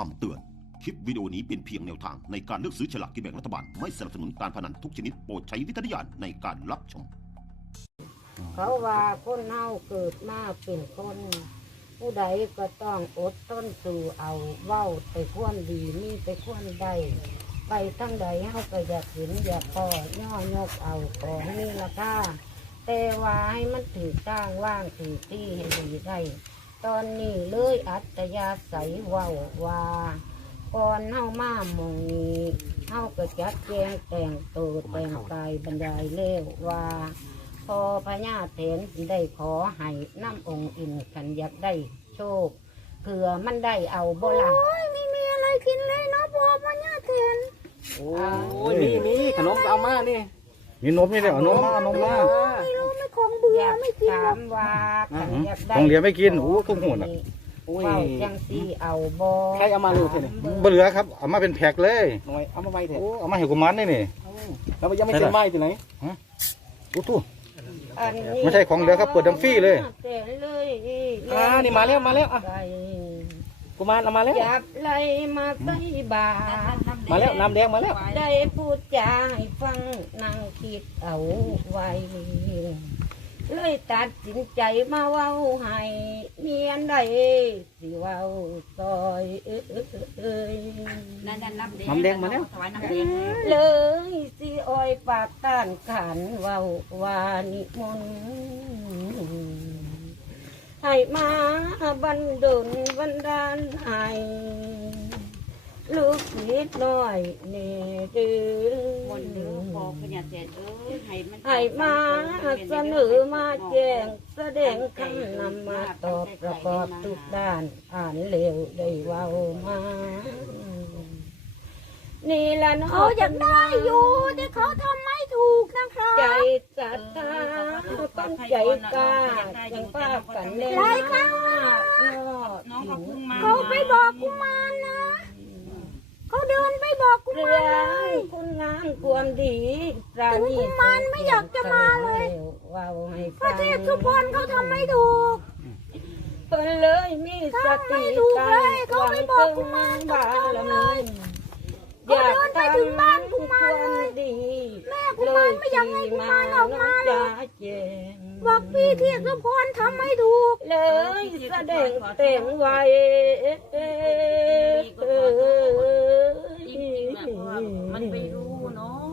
คำเตือน คลิปวิดีโอนี้เป็นเพียงแนวทางในการเลือกซื้อฉลากกินแบ่งรัฐบาล ไม่สนับสนุนการพนันทุกชนิดโปรดใช้วิจารณญาณในการรับชม เขาว่าคนเฮาเกิดมาเป็นคน ผู้ใดก็ต้องอดต้นสู่เอาเว้าไปควรดีมีไปควรใด ไปทั้งใดเฮาก็อยากเห็นอยากพอย่อยกเอาของมีราคาแต่ว่าให้มันถือตั้งว่างถือที่ให้ดีได้ ตอนนี้เลยอัตยาศัยเว้าว่าก่อนเฮามาหมองนี้เฮาก็จัดแจงแต่งตัวแต่งกายบรรยายเล่วว่า พอพญาเถนสิได้ขอให้น้ำองค์อินขันอยากได้โชคเผื่อมันได้เอาบ่ละโอ้ยไม่มีอะไรกินเลยเนาะพอพญาเถนโอ้ยนี่นี่ขนมเอามานี่มีนมนี่เลยเอานมมานมมา องเบื่อไม่กินถามว่าขันอยากได้ของเหลือไม่กินโอ้ทุ่มหุ่นอะโอ้ยเฝ้าจังสีเอาบ่ใครเอามาลูกเท่านี่บ่เหลือครับเอามาเป็นแพ็คเลยน้อยเอามาไว้เถอะโอ้เอามาให้กุมารนี่นี่แล้วยังไม่เต็มไม้ที่ไหนโอ้ตู้ อันนี้ไม่ใช่ของเหลือครับเปิดดังฟรีเลย เต็มเลยอ่านี่มาแล้วมาแล้วอะ ไก่กุมารเอามาแล้ว จับไล่มาใส่บาตร มาแล้วน้ำแดงมาแล้วได้พูดจาให้ฟังนั่งคิดเอาไว้ เลยตัดสินใจมาเว้าให้เมียนได้สิเว้าซอยเอ้ยนั่นนั่นน้ำแดงน้ำแดงมาแล้ว ถวายน้ำแดงเลยสิอ้อยปากต้านขันเว้าวานิมนต์ให้มาบันดลบันดาลให้ ลูกนิดหน่อยเนเดือมนต์เดือพอพญาเจนเอ้ยให้มันให้มาเสนอมาแจ้งแสดงคำนำมาตอบประกอบทุกด้าน อ่านเร็วได้เว้ามา นี่ละเนาะเขาอยากได้อยู่แต่เขาทำไม่ถูกนะคะใจศรัทธาต้องใจกล้ายังป้ากันเล่นหลายครั้งน้องเขาเพิ่งมาเขาไปบอกกุมารนะ เขาเดินไปบอกกุเรื่มารอเลยงคุณงามความดีปราณีกุมารไม่อยากจะมาเลยว้าวให้พฟัระงเทพสุพรเขาทำไม่ถูกเปินเลยมีสติทำไม่ถูกเลยเขาไม่บอกกุมารบาตรงลๆเลมียเขาเดินไปถึงบ้านกุมารเลยดีแม่กุมารไม่อยากให้กุมารออกมาเลยเจนบอกพี่เทพสุพรทำไม่ถูกเลยแสดงเต็งไว้ จริงๆนะเพราะ ว่ามันไม่รู้เนาะ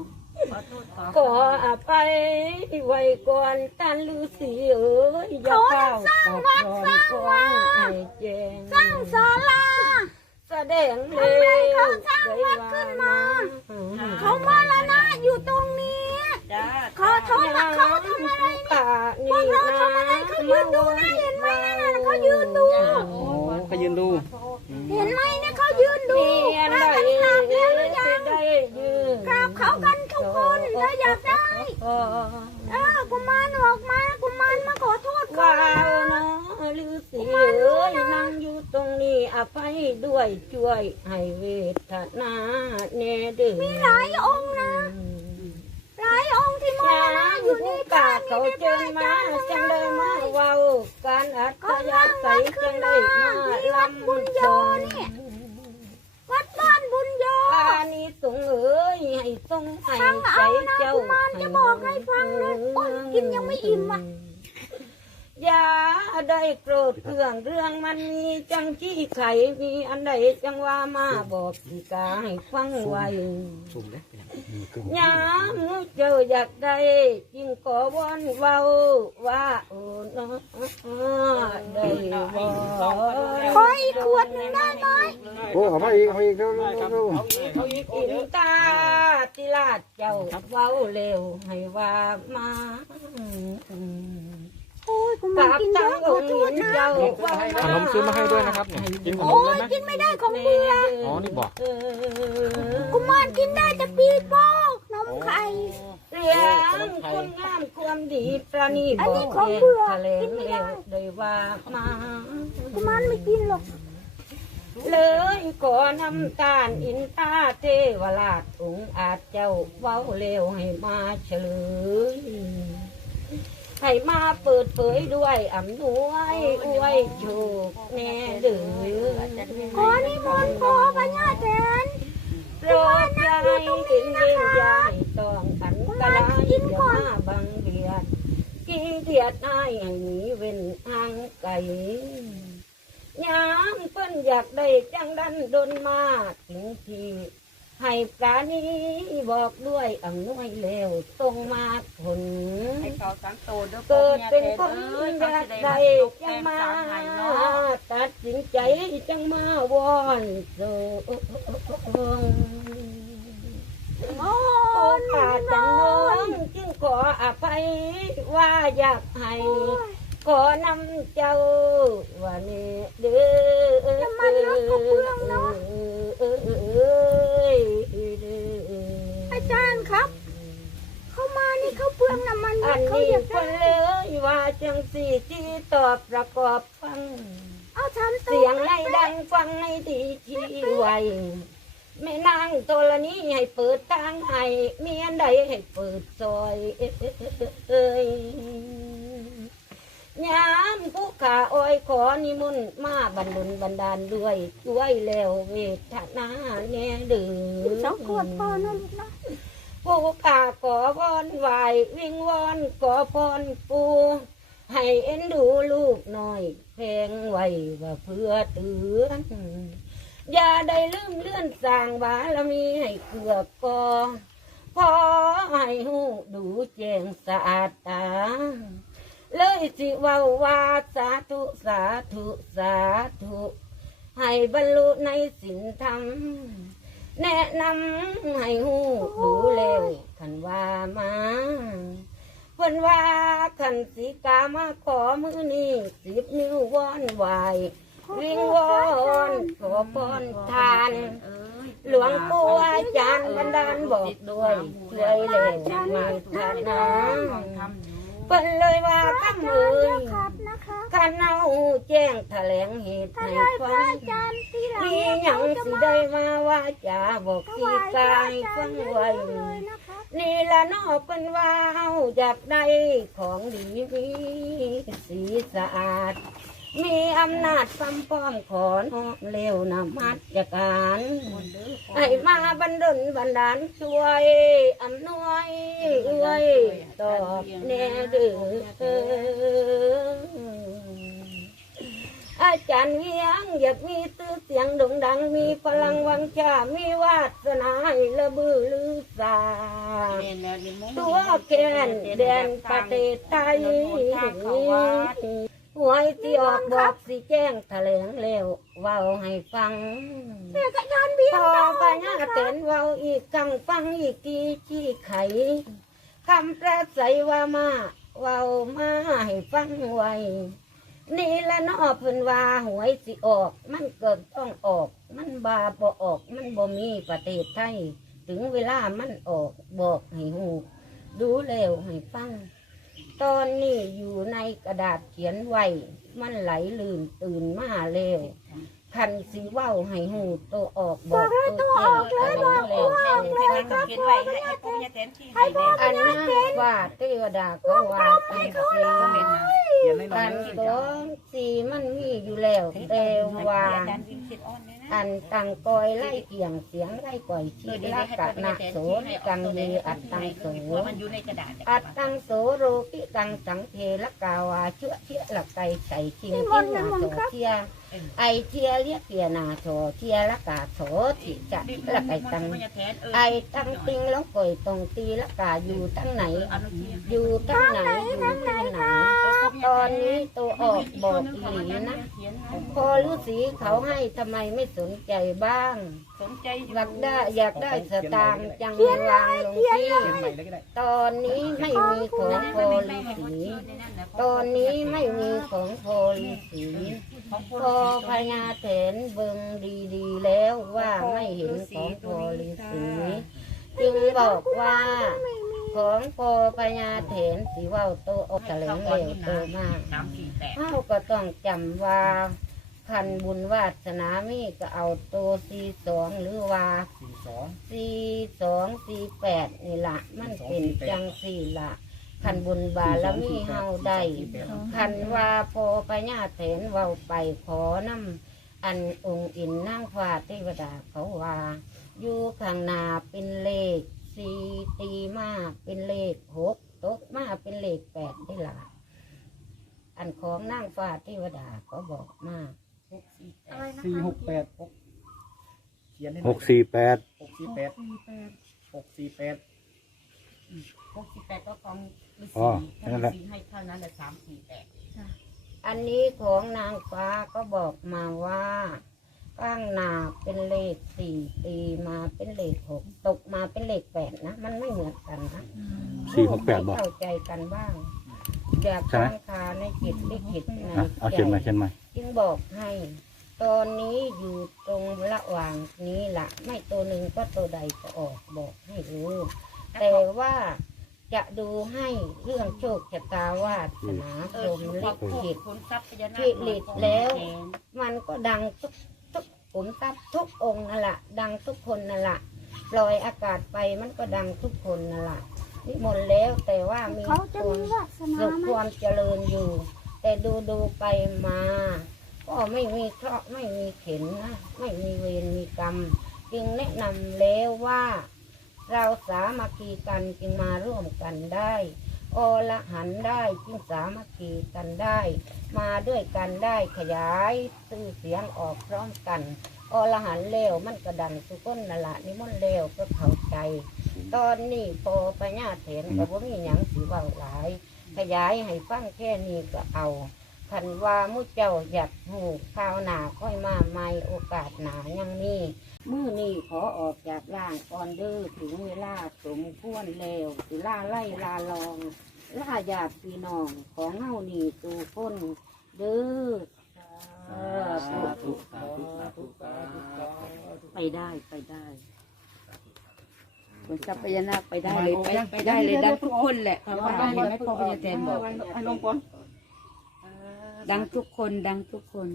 ขอโทษขอขออภัยไว้ก่อนท่านฤาษีเอ๋ยอย่าเข้าตัดรอนก่อนให้แจงสร้างศาลาแสดงเลทำไมยเขาสร้างวัดขึ้นมา เขามาแล้วนะอยู่ตรงนี้ จ้าขอโทษนะเขาทำอะไรตาพวนี่กเรานะทำอะไรเขายืนดูนะเห็นไหมนั่นน่ะเขายืนดู โอ้เขายืนดู เห็นไหมเนี่ยเขายืนดูมีอันพาใดกันกราบแล้วหรือยัง ได้ยืน กราบเขากันทุก คนถ้าอยากได้เออกุมารออกมากุมารมาขอโทษเขาว้าวเนาะฤาษีเอ้ยนั่งอยู่ตรงนี้อภัยด้วยช่วยให้เวทนาเนเดือมีหลายองค์นะ หลายองค์ที่มรช้าณะงอยู่ผู้ในกาบ้านเขานี่เจิญมาจังได้มาเว้าการอัธยาศัยจังได้มาลำบุญโยนี่วัดบ้าน บุญโยอานิสงส์เอ้ยให้ทรงให้ฟังใจเอานะเจ้ากุมารจะบอกให้ฟังนะโอ้ยกินยังไม่อิ่มอะอย่าได้โกรธเครื่องเรื่องมันมีจังขี้ไขมีอันใดจังว่ามาบอกสิกาให้ฟังไว้สุ่มเด้ ยามเจ้าอยากได้จิงขอวอนเว้าว่าโอ้เนาะได้บ่ขออีกขวดหนึ่งได้ไหมโอ้เอามาอีกเอาอีกเร็วเร็วเร็วเร็วอินตาติลาดเจ้าเว้าเร็วให้ว่ามาโอ้ ยกุกมารราบกินเยตั้อะงขอองค์โทษนะเจ้าเว้าขนมซื้อมาให้ด้วยนะครับเนี่ยกินขนมโอ้เลยยไหมกินไม่ได้ของเบื่ออ๋อนี่บอกกุมารกินได้แต่ปีโป้นมไข่เรียงคุณงามความดีประณีอันบนี้อกของเด็เบื่อทะเลกินไม่เร็ได้วได้ว่ามากุมารไม่กินหรอกเลยขอน้ำตาลอินตาเทวราชองค์อาจเจ้าเว้าเร็วให้มาเฉลย ให้มาเปิดเผยด้วยอ่ำนวยอวยโชคแน่เดือขอนิมนต์ขอพญาแทนโปรดใจถึงยิ่งใหญ่ต้องอันตรายอย่ามาบังเบียดกี่เทียดให้ให้หนีเว้นห่างไกลยามเพิ่นอยากได้จังดันดนมาถึงทีให้ปราณีบอกด้วยอ่ำนวยเร็วตรงมาผล เขาสังโตเด้อเกิดเป็นคนอ้ยากเขาได้สิจัได้งมาตัดสินใจจังมาวอนสู่โอ้โอ้ขาดจังน้องจึงขออภัยว่าอยากให้ขอนำเจ้าวันนี้เด้อน้ำมันรถก็เปลืองเนาะ สี่ที่ตอบประกอบฟัง เอาทำตัวเสียงให้ดังฟังให้ดีที่ไวแม่นางโทรนี้ให้เปิดทางให้เมียใดให้เปิดซอยเอ้ยยามผู้ขาอ้อยขอนิมนต์มาบันดลบันดาลด้วยช่วยแล้วเวทนาแน่เดือสองขวดพอนะลูกนะผู้ขาขอพรไหววิงวอนขอพรปู ให้เอ็นดูลูกหน่อยเพงไว้ว่าเพื่อเตือนอย่าได้ลืมเลื่อนสร้างบารมีให้เกือบกอพอให้หูดูแจงสะอาดตา เลยสิว่าวาสาธุสาธุสาธุให้บรรลุในสินธรรม แนะนำให้หูดูเร็วขันว่ามา เพิ่นว่าขันสีกามาขอมือนี้สิบนิ้ววอนไหววิงวอนขอพรทาน หลวงปู่อาจารย์บันดาลบอกด้วยช่วยเล่นมาทานาเพิ่นเลยว่าคำเอ่ยครับนะคะขันเอาแจ้งแถลงเหตุให้ฟังพี่หลังมีหยังสิได้มาว่าจะบอกสีกายฟังไว้ นี่ละนอเป็นว่าเฮาอยากได้ของดีมีสีสะอาด มีอำนาจซ้ำป้อมขอนเร็วนมัดจัการให้มาบันดลบันดาลช่วยอำนวยอวยตอบแน่เดืออ จารย์เวียงอยากมีตื้อเสียงโด่งดัง มีพลังวังชา มีวาสนาให้ระบือลือสา ตัวแกนแดนประเทศไทยหวยที่ออกบอกสิแจ้งแถลงแล้วเว้าให้ฟังเด็กอาจารย์เบียพร์อเจ้าปัญญาเต็นเว้าอีกกังฟังอีกกี่ชี้ไขคำประใสว่ามาเว้ามาให้ฟังไว้ นี่ละเนอเพิ่นว่าหวยสิออก มันเกิดต้องออก มันบาบ่ออก มันบ่มีประเทศไทย ถึงเวลามันออกบอกให้หูดูแล้วให้ฟัง ตอนนี้อยู่ในกระดาษเขียนไว้ มันไหลลื่นตื่นมาแล้วคันสีเว้าให้หูตัวออกบอกตัวเจ้าบอกแล้วอันนั้นว่าเทวดาก็ว่าเป็นสีเขียนให้หน่ออัยนนะสองสีมันมีอยู่แล้ว แต่ว่า อันตังกอยไล่เกี่ยงเสียงไล่ก่อยชีละกะนะโสกังเยอัตตังโสมันอยู่ในกระดาษอัตตังโสโรกิตังสังเทละกาวาเชื่อเชื่อละไกใส่ชิงเทียนาโสเทียไอเทียเรียกเทียนาโสเทียละกาโสติจะละไกตัง ไอตังติงแล้วก่อยตรงตีละกาอยู่ตั้งไหน อยู่ตั้งไหนอยู่ที่ไหน ตอนนี้ตัวออกบอกอีหลีนะ พอฤาษีเขาให้ทำไมไม่สนใจบ้างอยากได้อยากได้สตางค์จังวางลงที่ตอนนี้ไม่มีของพอฤาษีตอนนี้ไม่มีของพอฤาษีพอพญาเถนเบิงดีๆแล้วว่าไม่เห็นของพอฤาษีจึงบอกว่า ของพอพญาเถนสีว่าวโตอกแถลงเร็วโตมากสามสี่แปดเฮาก็ต้องจำว่าคันบุญวาสนามีก็เอาตัวสี่สองหรือว่าสี่สองสี่สองสี่แปดนี่ละมันเป็นจังสี่ละคันบุญบารมีเฮาได้คันว่าพอพญาเถนเว้าไปขอน้ำอันองค์อินนางฟ้าเทวดาเขาว่าอยู่ข้างนาเป็นเลข สี่ตีมาเป็นเลขหกตกมาเป็นเลขแปดได้ละอันของนางฟ้าเทวดาเขาบอกมาอะไรนะคะสี่หกแปดหกเขียนให้หหน่อยกสี่แปดหกสี่แปดหกสี่แปดหกสิบแปดก็ของฤาอ๋อษีแค่นั้นแหละฤาษีให้เท่านั้นแหละสามสี่แปดอันนี้ของนางฟ้าก็บอกมาว่า ข้างหน้าเป็นเลขสี่ตีมาเป็นเลขหกตกมาเป็นเลขแปดนะ มันไม่เหมือนกันนะสี่หกแปดบอกให้เข้าใจกันบ้างอยากใช่ไหมตั้งคาในจิตลิขิตในอะเอาใจเขียนมาเขียนมาจึงบอกให้ ตอนนี้อยู่ตรงระหว่างนี้ละไม่ตัวหนึ่งก็ตัวใดจะออกบอกให้รู้ แต่ว่าจะดูให้เรื่องโชคชะตาวาสนาเอลอมขลิอบคุณขิตคุณทรัพย์พญานาที่คหลิดแล้ว มันก็ดังทุก ทุกผมทรัพย์ทุกองค์นั่นแหละดังทุกคนนั่นแหละลอยอากาศไปมันก็ดังทุกคนนั่นแหละนิมนต์แล้วแต่ว่ามีเขาจะความีมวาสนาสุขไหมความเจริญอยู่ แต่ดูดูไปมา ก็ไม่มีเคราะห์ไม่มีเข็นนะไม่มีเวรมีกรรม จึงแนะนำแล้วว่า เราสามัคคีกันจึงมาร่วมกันได้ อละหันได้จึงสามัคคีกันได้ มาด้วยกันได้ขยายสื่อเสียงออกพร้อมกันอละหันเลวมันกระดังสุก้นนละนิมนต์เลวก็เข้าใจ ตอนนี้พอพญาเถนกับว่ามีหยังสีเบาหลาย ขยายให้ฟังแค่นี้ก็เอา คันว่ามุเจ้าอยากหูข้าวหนาค่อยมาใหม่โอกาสหนายังมีมือนี้ขอออกจากร่างก่อนเด้อถึงเวลาสมควรแล้วสิล่าไล่ลาลองล่าญาติพี่น้องของเฮานี่ตูคนเด้อสาธุสาธุสาธุสาธุสาธุไปได้ไปได้คุณทรัพย์พญานาคไปได้เลยไปไปได้เลยดังทุกคนแหละเพราะว่าเห็นไหมพ่อพญาเทนบอกให้ลงก่อน ดังทุกคนดังทุกคน